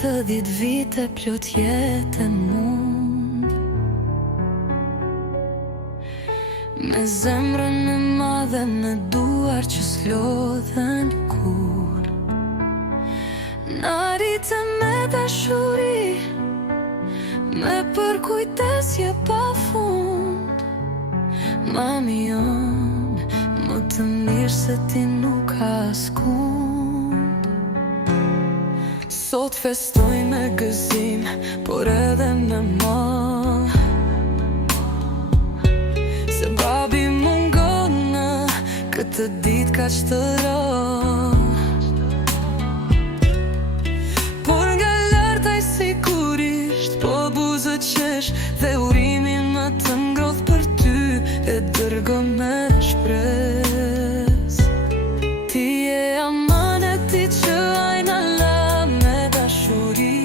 të 10 vite plot jetën mund, me zemrën e madhe, me duar që s'lodhen kur. Na rritë me dashuri, me përkujtesje pa fund. Mami jon, më të mirë se ti nuk ka askund. Sot festoj me gëzim, por edhe me mall, se babi mungon në këtë ditë kaq të rëndë. Por nga lart ai sigurisht po buzë qesh, dhe urimin më të ngrohtë për ty e dërgon me shpresë. Ti je amaneti që ai na la me dashuri,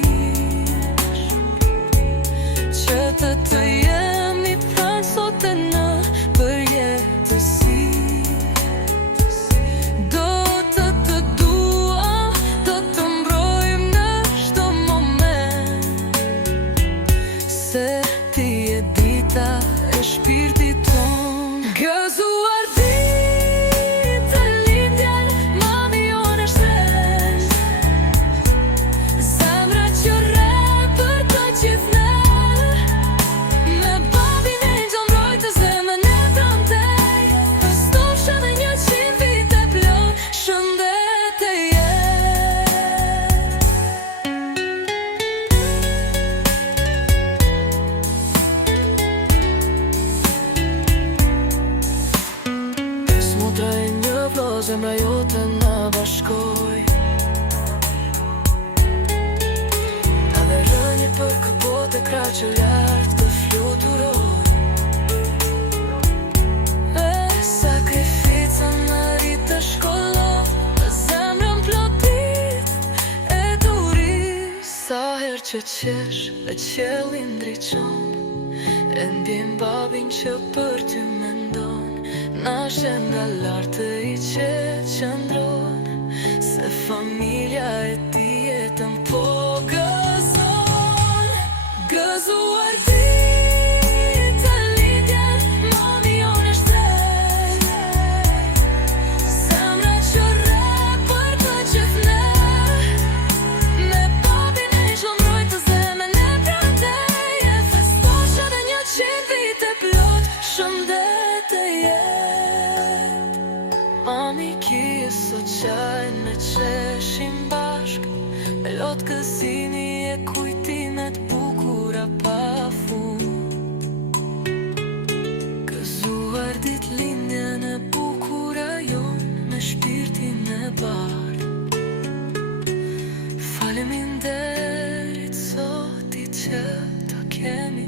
që të jemi pranë sot e në përjetësi. Do të dua, do të mbrojmë në çdo moment, se ti je dita e shpirtit ton. Gëzuar ditë lindjen, mami jon e shtres, zemra që rre për të gjithë ne, me babin e gjë mbrojtës dhe me ne prandej. Festosh edhe 100 vite plot, shëndet e jetë. Smutra e një vllaz, zemra jote na bashkoj, edhe rënje për këtë botë e krah që lart të fluturoj. E sakrificën në rritë të shkolloj, zemrën plotit e duri. Sa herë që qesh dhe qielli ndriçon, e ndjen babin që për ty mendon. Na shen nga lart të i qëndron, se familja e ti jetën po gëzon. Gëzuar ditë lindjen, mami jon e shtres, zemra që rre për të gjithë ne, me babin e gjë mbrojtës dhe me ne prandej. E festosh edhe 100 vite plot, shëndet e jetë. Mami ki e sot qaj me qeshim bashk, me lot gëzimi e kujtimet bukura pa fund. Gëzuar ditë lindjen e bukura jon, me shpirtin e bardh. Faleminderit zotit që të kemi